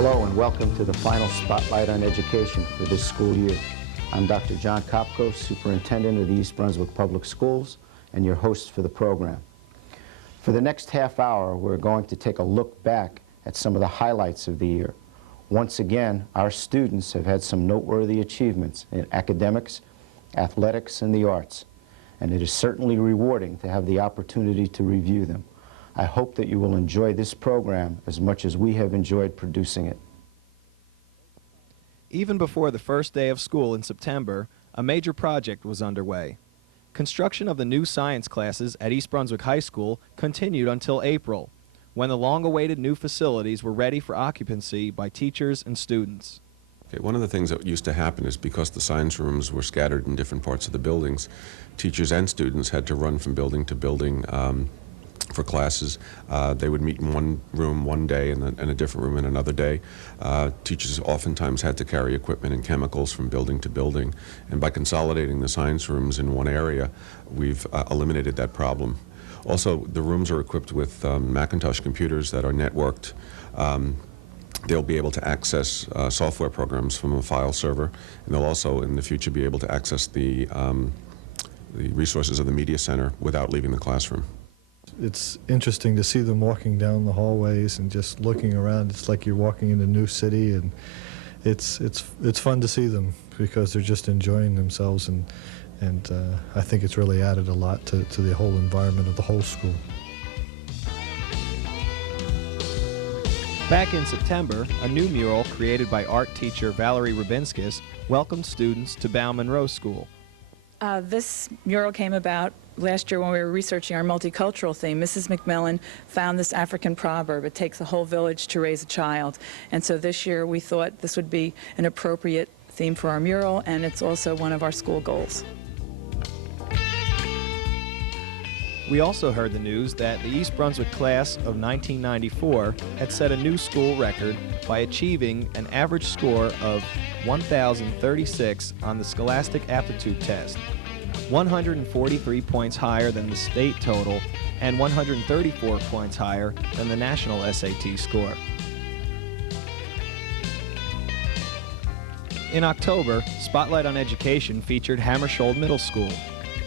Hello and welcome to the final Spotlight on Education for this school year. I'm Dr. John Kopko, Superintendent of the East Brunswick Public Schools, and your host for the program. For the next half hour, we're going to take a look back at some of the highlights of the year. Once again, our students have had some noteworthy achievements in academics, athletics, and the arts, and it is certainly rewarding to have the opportunity to review them. I hope that you will enjoy this program as much as we have enjoyed producing it. Even before the first day of school in September, a major project was underway. Construction of the new science classes at East Brunswick High School continued until April, when the long-awaited new facilities were ready for occupancy by teachers and students. Okay, one of the things that used to happen is because the science rooms were scattered in different parts of the buildings, teachers and students had to run from building to building for classes. They would meet in one room one day and a different room in another day. Teachers oftentimes had to carry equipment and chemicals from building to building, and by consolidating the science rooms in one area, we've eliminated that problem. Also, the rooms are equipped with Macintosh computers that are networked. They'll be able to access software programs from a file server, and they'll also in the future be able to access the resources of the media center without leaving the classroom. It's interesting to see them walking down the hallways and just looking around. It's like you're walking in a new city, and it's fun to see them because they're just enjoying themselves, and I think it's really added a lot to the whole environment of the whole school. Back in September, a new mural created by art teacher Valerie Rubinskis welcomed students to Bow Monroe School. This mural came about last year when we were researching our multicultural theme. Mrs. McMillan found this African proverb, it takes a whole village to raise a child. And so this year we thought this would be an appropriate theme for our mural, and it's also one of our school goals. We also heard the news that the East Brunswick class of 1994 had set a new school record by achieving an average score of 1,036 on the Scholastic Aptitude Test, 143 points higher than the state total and 134 points higher than the national SAT score. In October, Spotlight on Education featured Hammersholt Middle School.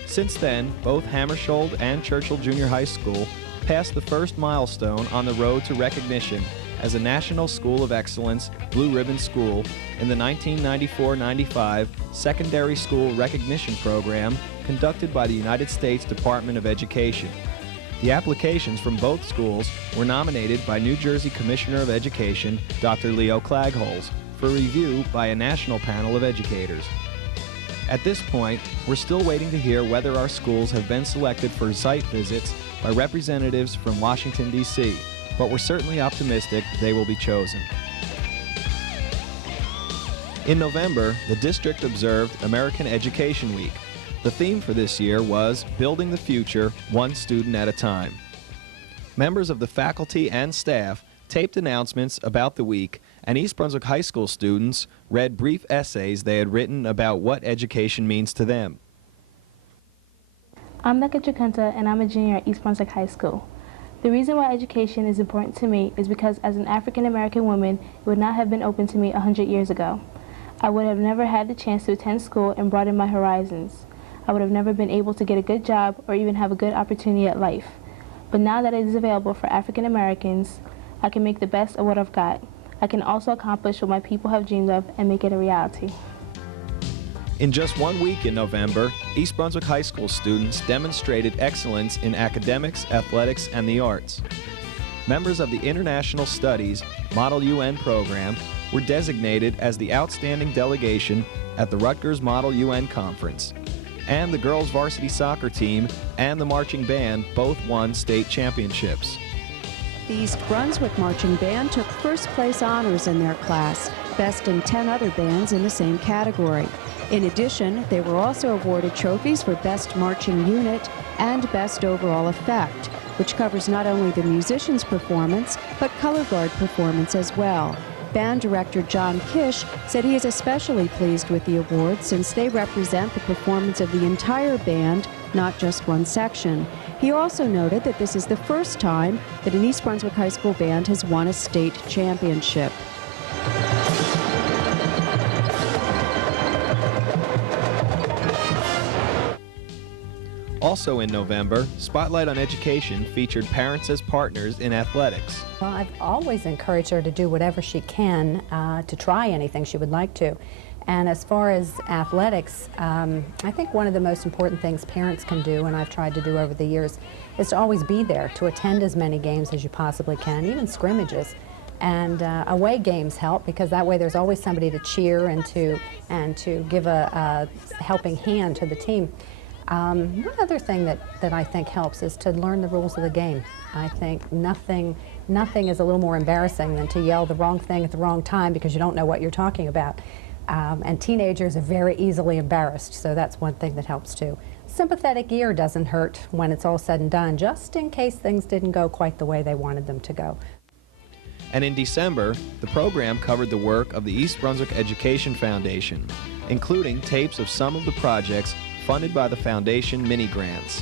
Since then, both Hammersholt and Churchill Junior High School passed the first milestone on the road to recognition as a National School of Excellence Blue Ribbon School in the 1994-95 Secondary School Recognition Program conducted by the United States Department of Education. The applications from both schools were nominated by New Jersey Commissioner of Education, Dr. Leo Klagholz, for review by a national panel of educators. At this point, we're still waiting to hear whether our schools have been selected for site visits by representatives from Washington, D.C., but we're certainly optimistic they will be chosen. In November, the district observed American Education Week. The theme for this year was Building the Future, One Student at a Time. Members of the faculty and staff taped announcements about the week, and East Brunswick High School students read brief essays they had written about what education means to them. I'm Becca Chakenta, and I'm a junior at East Brunswick High School. The reason why education is important to me is because as an African American woman, it would not have been open to me 100 years ago. I would have never had the chance to attend school and broaden my horizons. I would have never been able to get a good job or even have a good opportunity at life. But now that it is available for African Americans, I can make the best of what I've got. I can also accomplish what my people have dreamed of and make it a reality. In just 1 week in November, East Brunswick High School students demonstrated excellence in academics, athletics, and the arts. Members of the International Studies Model UN program were designated as the outstanding delegation at the Rutgers Model UN Conference. And the girls' varsity soccer team and the marching band both won state championships. The East Brunswick Marching Band took first place honors in their class, best in 10 other bands in the same category. In addition, they were also awarded trophies for Best Marching Unit and Best Overall Effect, which covers not only the musician's performance, but color guard performance as well. Band director John Kish said he is especially pleased with the awards since they represent the performance of the entire band, not just one section. He also noted that this is the first time that an East Brunswick High School band has won a state championship. Also in November, Spotlight on Education featured parents as partners in athletics. Well, I've always encouraged her to do whatever she can to try anything she would like to. And as far as athletics, I think one of the most important things parents can do, and I've tried to do over the years, is to always be there, to attend as many games as you possibly can, even scrimmages. And away games help, because that way there's always somebody to cheer and to give a helping hand to the team. One other thing that I think helps is to learn the rules of the game. I think nothing is a little more embarrassing than to yell the wrong thing at the wrong time because you don't know what you're talking about. And teenagers are very easily embarrassed, so that's one thing that helps too. Sympathetic ear doesn't hurt when it's all said and done, just in case things didn't go quite the way they wanted them to go. And in December, the program covered the work of the East Brunswick Education Foundation, including tapes of some of the projects funded by the Foundation mini-grants.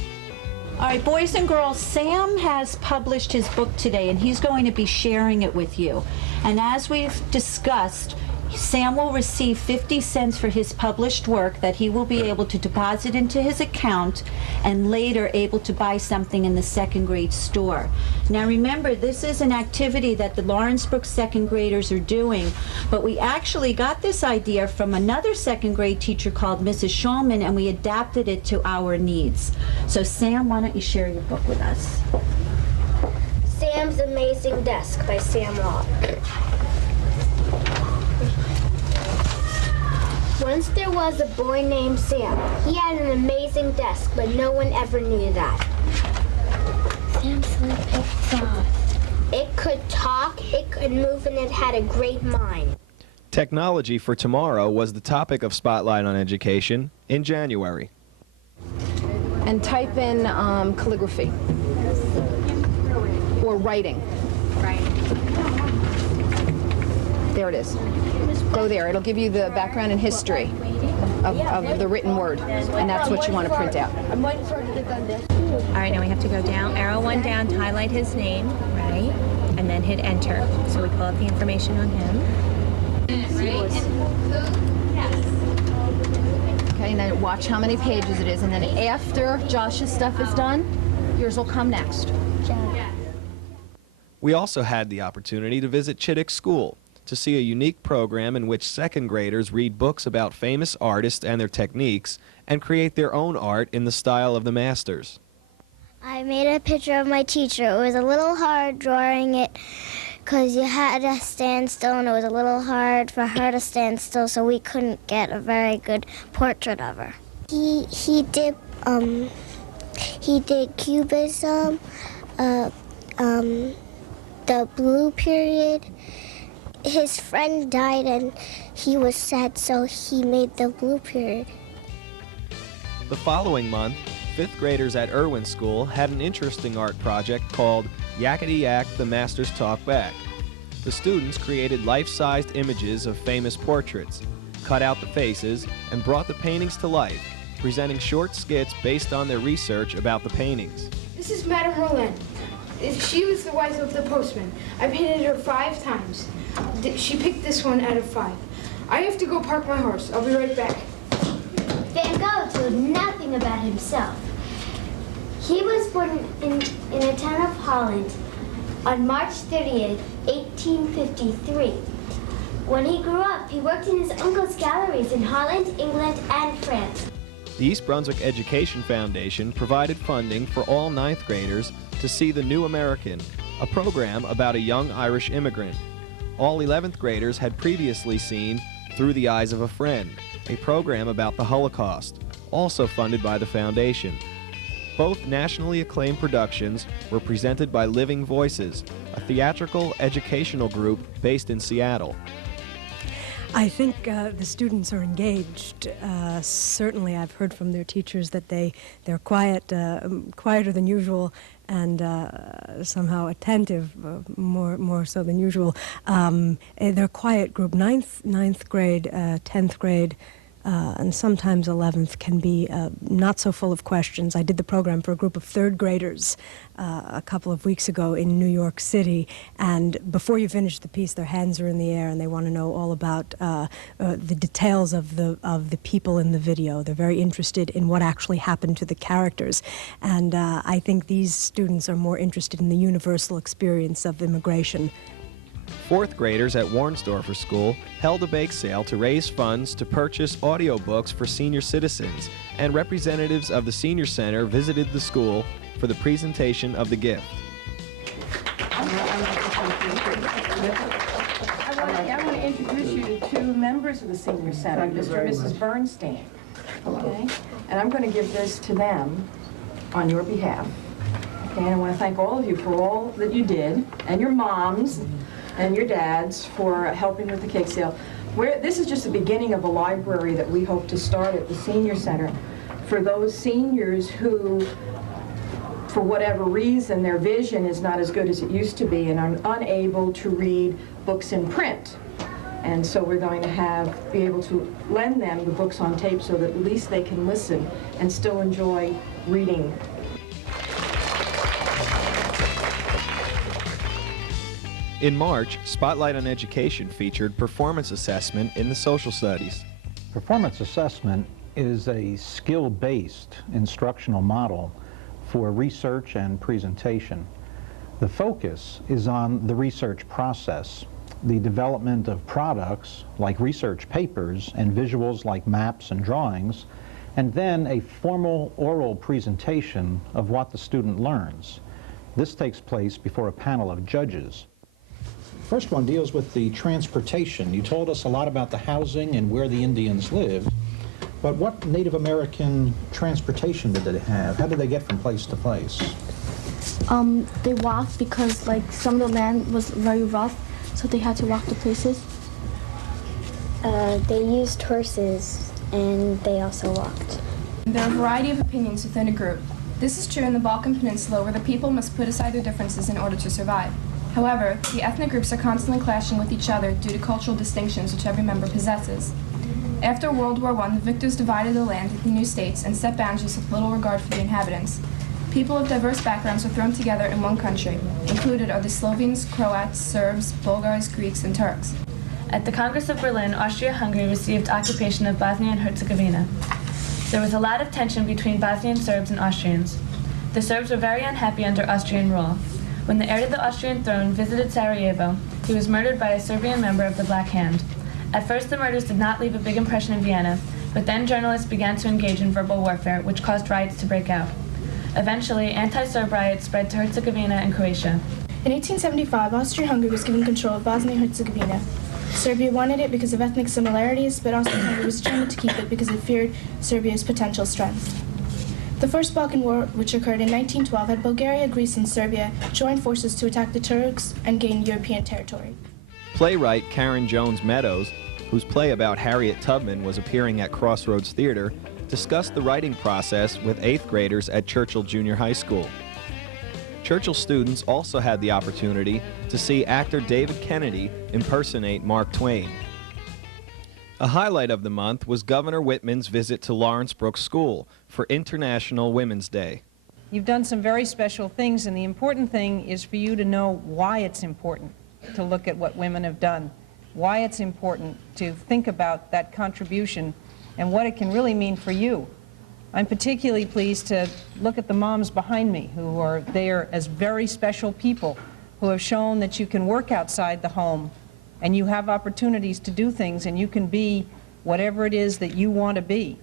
All right, boys and girls, Sam has published his book today, and he's going to be sharing it with you. And as we've discussed, Sam will receive 50 cents for his published work that he will be able to deposit into his account and later able to buy something in the second grade store. Now remember, this is an activity that the Lawrenceburg second graders are doing, but we actually got this idea from another second grade teacher called Mrs. Schulman, and we adapted it to our needs. So Sam, why don't you share your book with us? Sam's Amazing Desk by Sam Law. Once there was a boy named Sam. He had an amazing desk, but no one ever knew that. Sam's little pizza. It could talk, it could move, and it had a great mind. Technology for Tomorrow was the topic of Spotlight on Education in January. And type in calligraphy or writing. There it is. Go there. It'll give you the background and history of the written word, and that's what you want to print out. I'm waiting for her to get done this. All right, now we have to go down, arrow one down to highlight his name, right? And then hit enter. So we pull up the information on him. Okay, and then watch how many pages it is, and then after Josh's stuff is done, yours will come next. We also had the opportunity to visit Chittick School to see a unique program in which second graders read books about famous artists and their techniques and create their own art in the style of the masters. I made a picture of my teacher. It was a little hard drawing it because you had to stand still, and it was a little hard for her to stand still, so we couldn't get a very good portrait of her. He did Cubism, the Blue Period. His friend died and he was sad, so he made the Blue Period. The following month, 5th graders at Irwin School had an interesting art project called Yakety Yak, the Masters Talk Back. The students created life-sized images of famous portraits, cut out the faces, and brought the paintings to life, presenting short skits based on their research about the paintings. This is Madame Roland. She was the wife of the postman. I painted her 5 times. She picked this one out of 5. I have to go park my horse. I'll be right back. Van Gogh told nothing about himself. He was born in a town of Holland on March 30th, 1853. When he grew up, he worked in his uncle's galleries in Holland, England, and France. The East Brunswick Education Foundation provided funding for all 9th graders to see The New American, a program about a young Irish immigrant. All 11th graders had previously seen Through the Eyes of a Friend, a program about the Holocaust, also funded by the foundation. Both nationally acclaimed productions were presented by Living Voices, a theatrical educational group based in Seattle. I think the students are engaged. Certainly I've heard from their teachers that they're quiet, quieter than usual, and somehow attentive, more so than usual. They're a quiet group. Ninth grade, 10th grade, and sometimes 11th can be not so full of questions. I did the program for a group of third graders a couple of weeks ago in New York City, and before you finish the piece, their hands are in the air and they want to know all about the details of the people in the video. They're very interested in what actually happened to the characters, and I think these students are more interested in the universal experience of immigration. Fourth graders at Warnsdorfer School held a bake sale to raise funds to purchase audiobooks for senior citizens, and representatives of the Senior Center visited the school for the presentation of the gift. I want to introduce you to two members of the Senior Center, Mr. and Mrs. Bernstein. Okay? And I'm going to give this to them on your behalf. Okay? And I want to thank all of you for all that you did, and your moms and your dads for helping with the cake sale. This is just the beginning of a library that we hope to start at the Senior Center for those seniors who, for whatever reason, their vision is not as good as it used to be and are unable to read books in print. And so we're going to be able to lend them the books on tape so that at least they can listen and still enjoy reading. In March, Spotlight on Education featured performance assessment in the social studies. Performance assessment is a skill-based instructional model for research and presentation. The focus is on the research process, the development of products like research papers and visuals like maps and drawings, and then a formal oral presentation of what the student learns. This takes place before a panel of judges. First one deals with the transportation. You told us a lot about the housing and where the Indians lived, but what Native American transportation did they have? How did they get from place to place? They walked because like some of the land was very rough, so they had to walk to places. They used horses and they also walked. There are a variety of opinions within a group. This is true in the Balkan Peninsula, where the people must put aside their differences in order to survive. However, the ethnic groups are constantly clashing with each other due to cultural distinctions which every member possesses. After World War I, the victors divided the land into new states and set boundaries with little regard for the inhabitants. People of diverse backgrounds are thrown together in one country. Included are the Slovenes, Croats, Serbs, Bulgars, Greeks, and Turks. At the Congress of Berlin, Austria-Hungary received occupation of Bosnia and Herzegovina. There was a lot of tension between Bosnian Serbs and Austrians. The Serbs were very unhappy under Austrian rule. When the heir to the Austrian throne visited Sarajevo, he was murdered by a Serbian member of the Black Hand. At first, the murders did not leave a big impression in Vienna, but then journalists began to engage in verbal warfare, which caused riots to break out. Eventually, anti-Serb riots spread to Herzegovina and Croatia. In 1875, Austria-Hungary was given control of Bosnia and Herzegovina. Serbia wanted it because of ethnic similarities, but Austria-Hungary was determined to keep it because it feared Serbia's potential strength. The First Balkan War, which occurred in 1912, had Bulgaria, Greece, and Serbia join forces to attack the Turks and gain European territory. Playwright Karen Jones Meadows, whose play about Harriet Tubman was appearing at Crossroads Theater, discussed the writing process with 8th graders at Churchill Junior High School. Churchill students also had the opportunity to see actor David Kennedy impersonate Mark Twain. A highlight of the month was Governor Whitman's visit to Lawrence Brooks School for International Women's Day. You've done some very special things, and the important thing is for you to know why it's important to look at what women have done, why it's important to think about that contribution and what it can really mean for you. I'm particularly pleased to look at the moms behind me who are there as very special people who have shown that you can work outside the home and you have opportunities to do things and you can be whatever it is that you want to be.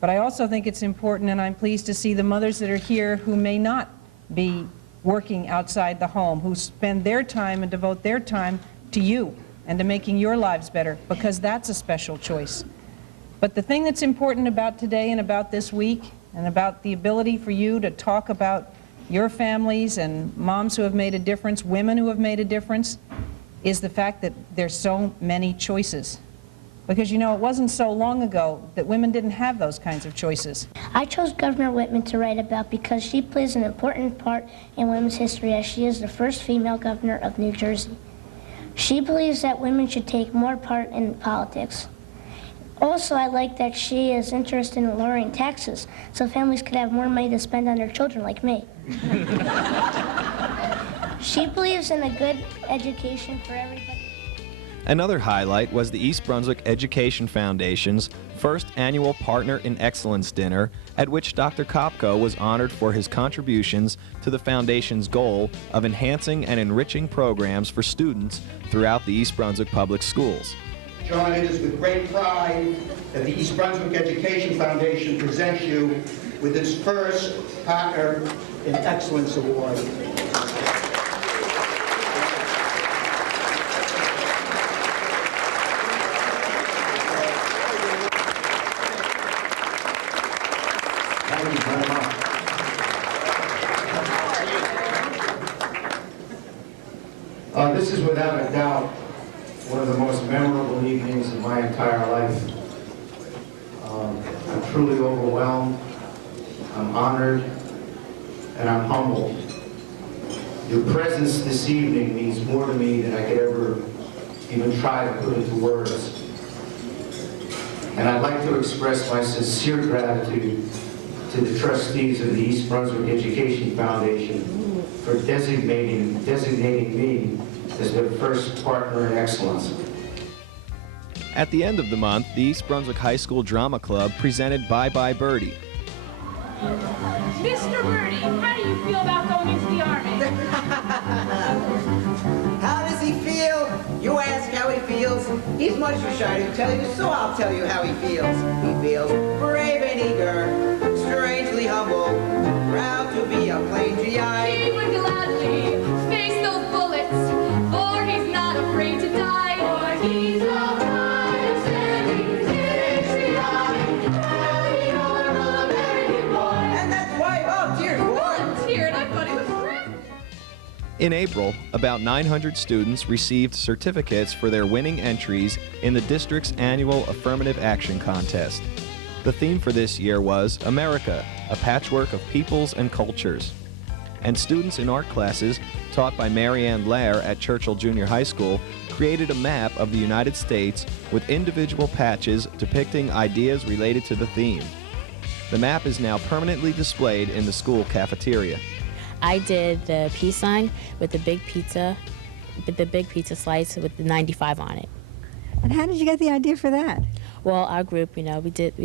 But I also think it's important, and I'm pleased to see the mothers that are here who may not be working outside the home, who spend their time and devote their time to you and to making your lives better, because that's a special choice. But the thing that's important about today and about this week and about the ability for you to talk about your families and moms who have made a difference, women who have made a difference, is the fact that there's so many choices. Because, you know, it wasn't so long ago that women didn't have those kinds of choices. I chose Governor Whitman to write about because she plays an important part in women's history, as she is the first female governor of New Jersey. She believes that women should take more part in politics. Also, I like that she is interested in lowering taxes so families could have more money to spend on their children like me. She believes in a good education for everybody. Another highlight was the East Brunswick Education Foundation's first annual Partner in Excellence dinner, at which Dr. Kopko was honored for his contributions to the foundation's goal of enhancing and enriching programs for students throughout the East Brunswick Public Schools. John, it is with great pride that the East Brunswick Education Foundation presents you with its first Partner in Excellence Award. Thank you very much. This is without a doubt one of the most memorable evenings of my entire life. I'm truly overwhelmed, I'm honored, and I'm humbled. Your presence this evening means more to me than I could ever even try to put into words. And I'd like to express my sincere gratitude to the trustees of the East Brunswick Education Foundation for designating me as their first Partner in Excellence. At the end of the month, the East Brunswick High School Drama Club presented Bye Bye Birdie. Mr. Birdie, how do you feel about going into the Army? How does he feel? You ask how he feels. He's much too shy to tell you, so I'll tell you how he feels. He feels brave and eager, strangely humble, proud to be a plain GI. He would gladly face those bullets, for he's not afraid to die. For he's a private standing patriotic, very normal American boy. And that's why, oh dear Lord. Volunteered, I thought he was crap. In April, about 900 students received certificates for their winning entries in the district's annual Affirmative Action Contest. The theme for this year was America, a patchwork of peoples and cultures. And students in art classes, taught by Mary Ann Lair at Churchill Junior High School, created a map of the United States with individual patches depicting ideas related to the theme. The map is now permanently displayed in the school cafeteria. I did the peace sign with the big pizza slice with the 95 on it. And how did you get the idea for that? Well, our group, we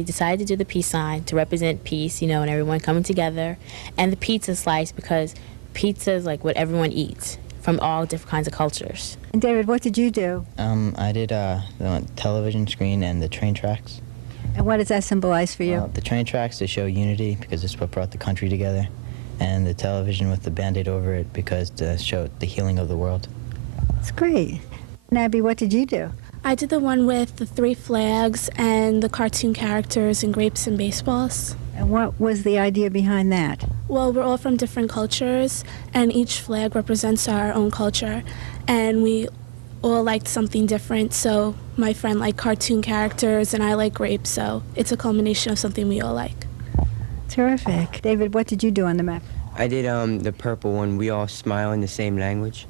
decided to do the peace sign to represent peace, and everyone coming together, and the pizza slice because pizza is like what everyone eats from all different kinds of cultures. And David, what did you do? I did the television screen and the train tracks. And what does that symbolize for you? The train tracks to show unity because it's what brought the country together, and the television with the Band-Aid over it because to show the healing of the world. That's great. And Abby, what did you do? I did the one with the 3 flags and the cartoon characters and grapes and baseballs. And what was the idea behind that? Well, we're all from different cultures, and each flag represents our own culture, and we all liked something different, so my friend liked cartoon characters, and I like grapes, so it's a culmination of something we all like. Terrific. David, what did you do on the map? I did the purple one, we all smile in the same language.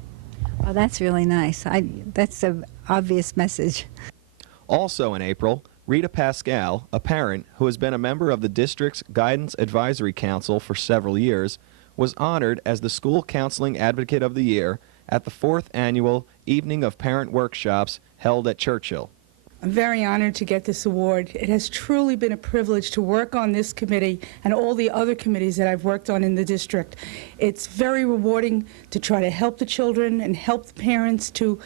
Oh, that's really nice. That's an obvious message. Also in April, Rita Pascal, a parent who has been a member of the district's Guidance Advisory Council for several years, was honored as the School Counseling Advocate of the Year at the 4th Annual Evening of Parent Workshops held at Churchill. I'm very honored to get this award. It has truly been a privilege to work on this committee and all the other committees that I've worked on in the district. It's very rewarding to try to help the children and help the parents to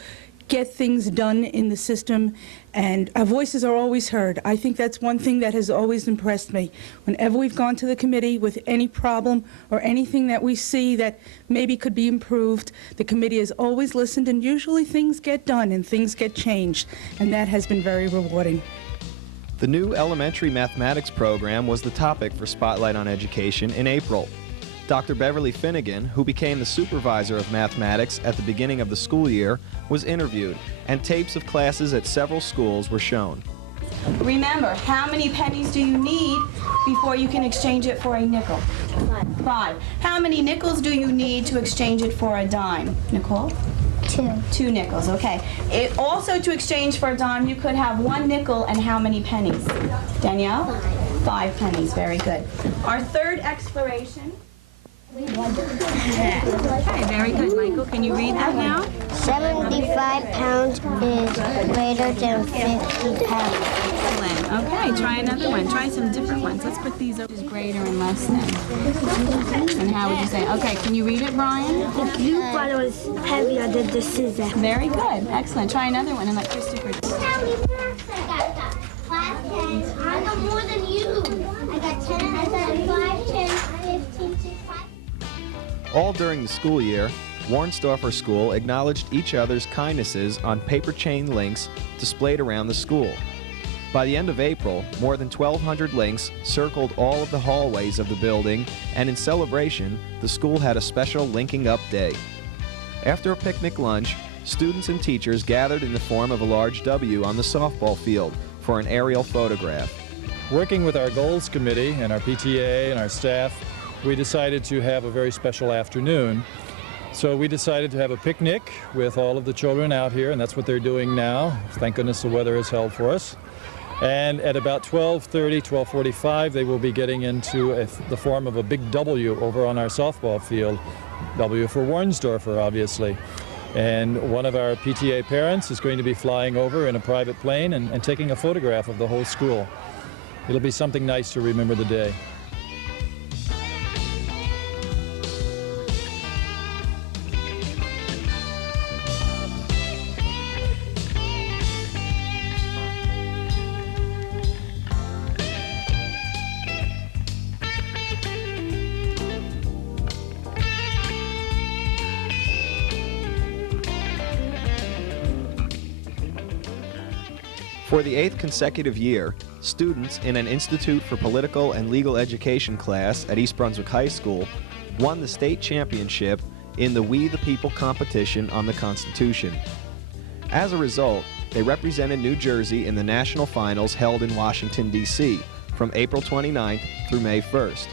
get things done in the system, and our voices are always heard. I think that's one thing that has always impressed me. Whenever we've gone to the committee with any problem or anything that we see that maybe could be improved, the committee has always listened, and usually things get done and things get changed, and that has been very rewarding. The new elementary mathematics program was the topic for Spotlight on Education in April. Dr. Beverly Finnegan, who became the supervisor of mathematics at the beginning of the school year, was interviewed, and tapes of classes at several schools were shown. Remember, how many pennies do you need before you can exchange it for a nickel? 5. How many nickels do you need to exchange it for a dime? Nicole? 2. 2. 2 nickels, okay. Also, to exchange for a dime, you could have 1 nickel and how many pennies? Danielle? 5 pennies, very good. Our third exploration. Okay, very good. Michael, can you read that now? 75 pounds is greater than 50 pounds. Excellent. Okay, try another one. Try some different ones. Let's put these over. Is greater and less than. And how would you say? Okay, can you read it, Brian? If you thought it was heavier than the scissor. Very good. Excellent. Try another one and let Christopher. I got more than you. I got 10, I got 5, 10, 15, 6, 5. All during the school year, Warnsdorfer School acknowledged each other's kindnesses on paper chain links displayed around the school. By the end of April, more than 1,200 links circled all of the hallways of the building, and in celebration, the school had a special linking up day. After a picnic lunch, students and teachers gathered in the form of a large W on the softball field for an aerial photograph. Working with our goals committee and our PTA and our staff, we decided to have a very special afternoon. So we decided to have a picnic with all of the children out here, and that's what they're doing now. Thank goodness the weather has held for us. And at about 12:30, 12:45, they will be getting into the form of a big W over on our softball field. W for Warnsdorfer, obviously. And one of our PTA parents is going to be flying over in a private plane and taking a photograph of the whole school. It'll be something nice to remember the day. For the 8th consecutive year, students in an Institute for Political and Legal Education class at East Brunswick High School won the state championship in the We the People competition on the Constitution. As a result, they represented New Jersey in the national finals held in Washington, D.C. from April 29th through May 1st.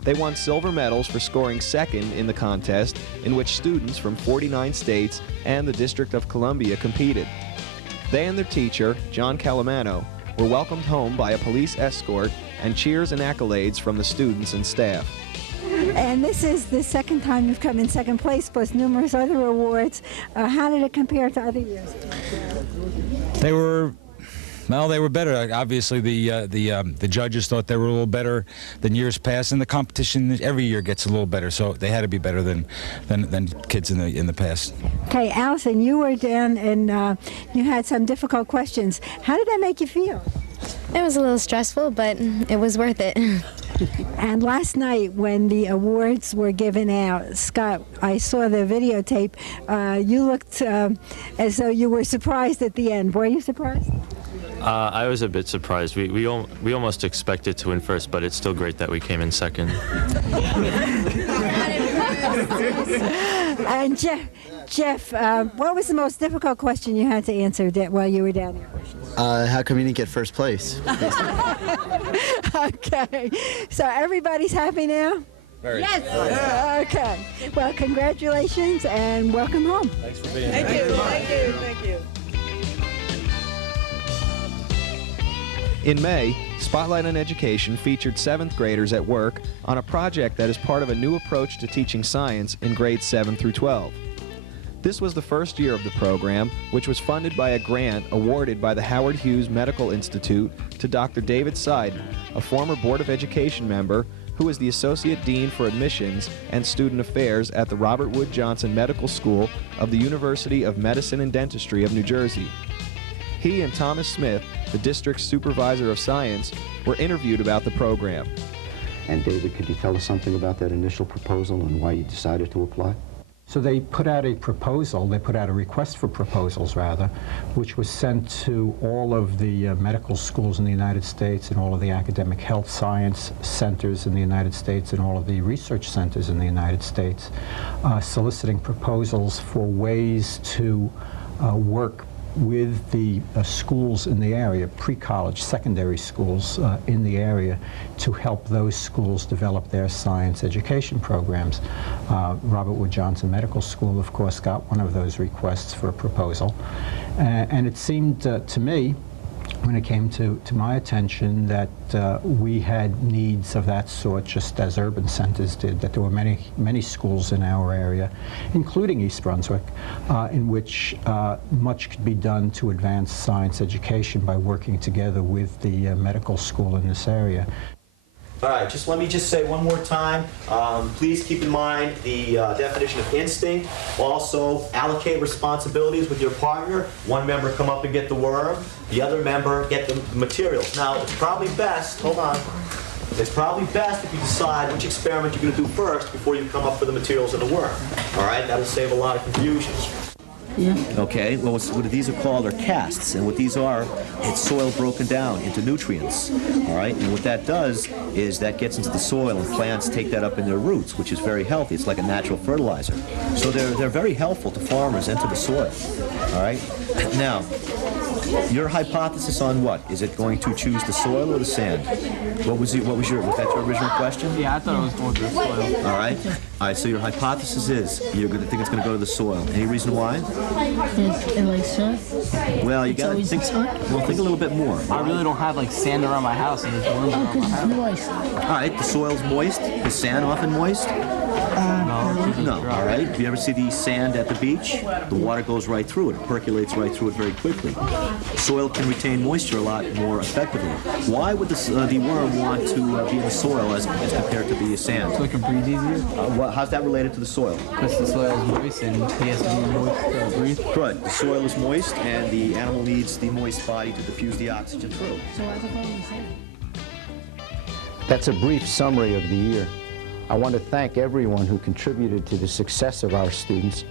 They won silver medals for scoring second in the contest, in which students from 49 states and the District of Columbia competed. They and their teacher, John Calamano, were welcomed home by a police escort and cheers and accolades from the students and staff. And this is the second time you've come in second place, plus numerous other awards. How did it compare to other years? They were better. Obviously, the judges thought they were a little better than years past, and the competition every year gets a little better. So they had to be better than kids in the past. Okay, Allison, you were down and you had some difficult questions. How did that make you feel? It was a little stressful, but it was worth it. And last night when the awards were given out, Scott, I saw the videotape. You looked as though you were surprised at the end. Were you surprised? I was a bit surprised. We almost expected to win first, but it's still great that we came in second. And Jeff, what was the most difficult question you had to answer while you were down there? How come you didn't get first place? Okay, so everybody's happy now? Very. Yes. Okay. Well, congratulations and welcome home. Thanks for being here. Thank you. Thank you. In May, Spotlight on Education featured 7th graders at work on a project that is part of a new approach to teaching science in grades 7 through 12. This was the first year of the program, which was funded by a grant awarded by the Howard Hughes Medical Institute to Dr. David Seiden, a former Board of Education member who is the Associate Dean for Admissions and Student Affairs at the Robert Wood Johnson Medical School of the University of Medicine and Dentistry of New Jersey. He and Thomas Smith, the district's supervisor of science, were interviewed about the program. And David, could you tell us something about that initial proposal and why you decided to apply? So they put out a proposal, they put out a request for proposals rather, which was sent to all of the medical schools in the United States and all of the academic health science centers in the United States and all of the research centers in the United States, soliciting proposals for ways to work with the schools in the area, pre-college, secondary schools in the area, to help those schools develop their science education programs. Robert Wood Johnson Medical School, of course, got one of those requests for a proposal. And it seemed to me, when it came to my attention, that we had needs of that sort, just as urban centers did, that there were many schools in our area, including East Brunswick, in which much could be done to advance science education by working together with the medical school in this area. All right, let me say one more time. Please keep in mind the definition of instinct. Also, allocate responsibilities with your partner. One member come up and get the worm. The other member get the materials. Now, it's probably best, hold on. It's probably best if you decide which experiment you're going to do first before you come up with the materials of the worm. All right, that'll save a lot of confusion. Yeah. Okay, well, what these are called are casts, and what these are, it's soil broken down into nutrients, all right? And what that does is that gets into the soil, and plants take that up in their roots, which is very healthy. It's like a natural fertilizer. So they're very helpful to farmers and to the soil, all right? Now, your hypothesis on what? Is it going to choose the soil or the sand? Was that your original question? Yeah, I thought it was going to the soil. All right, so your hypothesis is you're going to think it's going to go to the soil. Any reason why? It like sun? Well, you got to think. Well, think a little bit more. I really don't have like sand around my house, and there's worms around my house. Moist. All right, the soil's moist. Is sand often moist? No. All right. If you ever see the sand at the beach, the water goes right through it. It percolates right through it very quickly. Soil can retain moisture a lot more effectively. Why would the worm want to be in the soil as compared to the sand? So it can breathe easier? How's that related to the soil? Because the soil is moist and he has to be moist to breathe. Good. The soil is moist and the animal needs the moist body to diffuse the oxygen through. So what's the problem with sand? That's a brief summary of the year. I want to thank everyone who contributed to the success of our students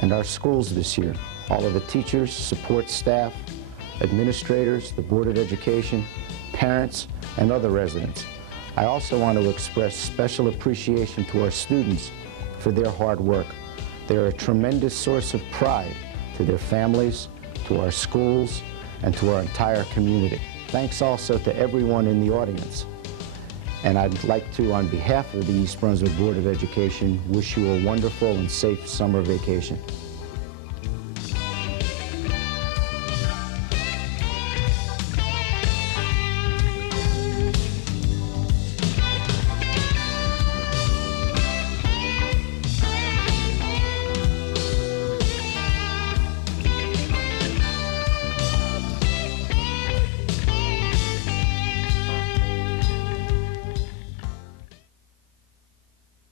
and our schools this year. All of the teachers, support staff, administrators, the Board of Education, parents, and other residents. I also want to express special appreciation to our students for their hard work. They are a tremendous source of pride to their families, to our schools, and to our entire community. Thanks also to everyone in the audience. And I'd like to, on behalf of the East Brunswick Board of Education, wish you a wonderful and safe summer vacation.